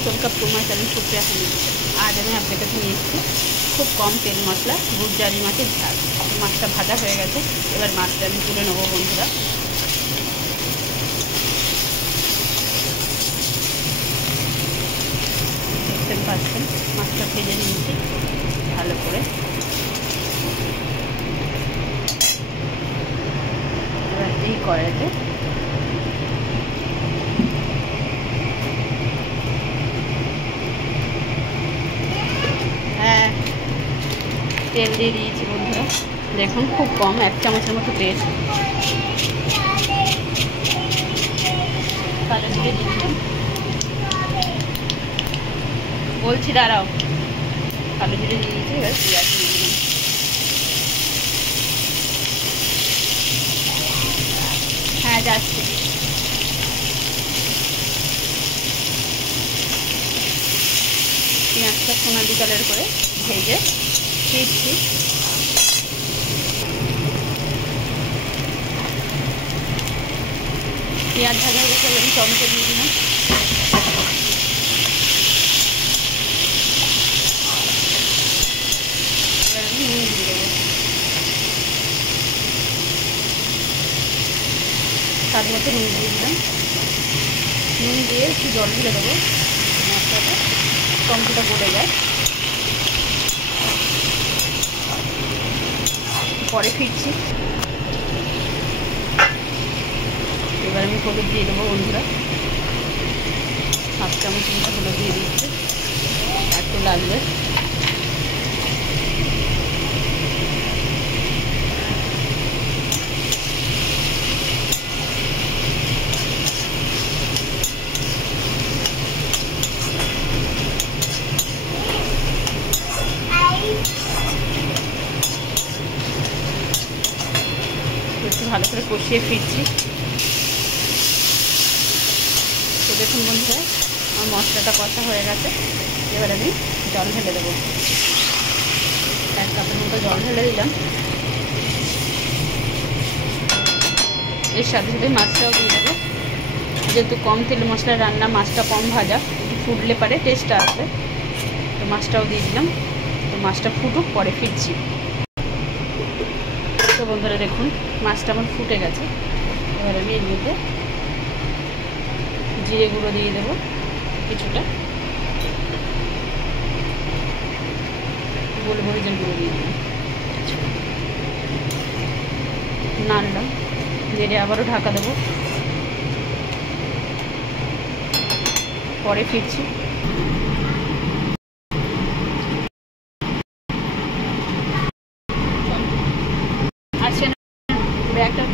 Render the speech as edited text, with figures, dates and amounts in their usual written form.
सबका तुम्हार channel Supriya family. आज हमें आपके काছে নিয়ে এসেছি খুব কম তেল মশলা গুড়জালি মাছের ঝাল। মাছটা ভাজা হয়ে গেছে, এবার মাছটা আমি তুলে নেবো বন্ধুরা। দেখতে পাচ্ছেন মাছটা ভেজে নিয়েছি ভালো করে। এবার এই কড়াইতে তেল দিয়ে দিয়েছি বন্ধুরা। দেখুন খুব কম, 1 চামচের মতো তেল। কালো জিরে দিয়ে দিলাম, বলছি দাঁড়াও। কালো জিরে দিয়ে দিয়েছি, এবার পেঁয়াজ দিয়ে দিলাম। হ্যাঁ যাচ্ছি। পেঁয়াজটা সোনালি কালার করে ভেজে দিচ্ছি। পেঁয়াজ ভাজা হয়ে গেছে, আমি টমেটো দিয়ে দিলাম। এবার আমি নুন দিয়ে দেবো, স্বাদ মতো নুন দিয়ে দিলাম। নুন দিয়ে একটু জল ঢেলে দেবো, মশলাটা টমেটোটা গলে যায়। পরে ফিরছি। এবার আমি হলুদ দিয়ে দেবো বন্ধুরা, 1/2 চামচ মতো হলুদ দিয়ে দিচ্ছি, একটু লাগবে। একটু ভালো করে কষিয়ে ফিরছি। তো দেখুন বন্ধুরা, আমার মশলাটা কষা হয়ে গেছে। এবার আমি জল ঢেলে দেবো, 1 কাপের মতো জল ঢেলে দিলাম। এর সাথে সাথে মাছটাও দিয়ে দেবো, যেহেতু কম তেল মশলা রান্না, মাছটা কম ভাজা, ফুটলে পারে টেস্টটা আসবে। তো মাছটাও দিয়ে দিলাম। তো মাছটা ফুটুক, পরে ফিরছি। তো বন্ধুরা দেখুন মাছটা আমার ফুটে গেছে। এবার আমি এর মধ্যে জিরে গুঁড়ো দিয়ে দেবো কিছুটা, গোলমরিচের গুঁড়ো দিয়ে দিলাম, নাড়লাম, নেড়ে আবারও ঢাকা দেবো, পরে ফিরছি। আসছে না ব্যাগটা।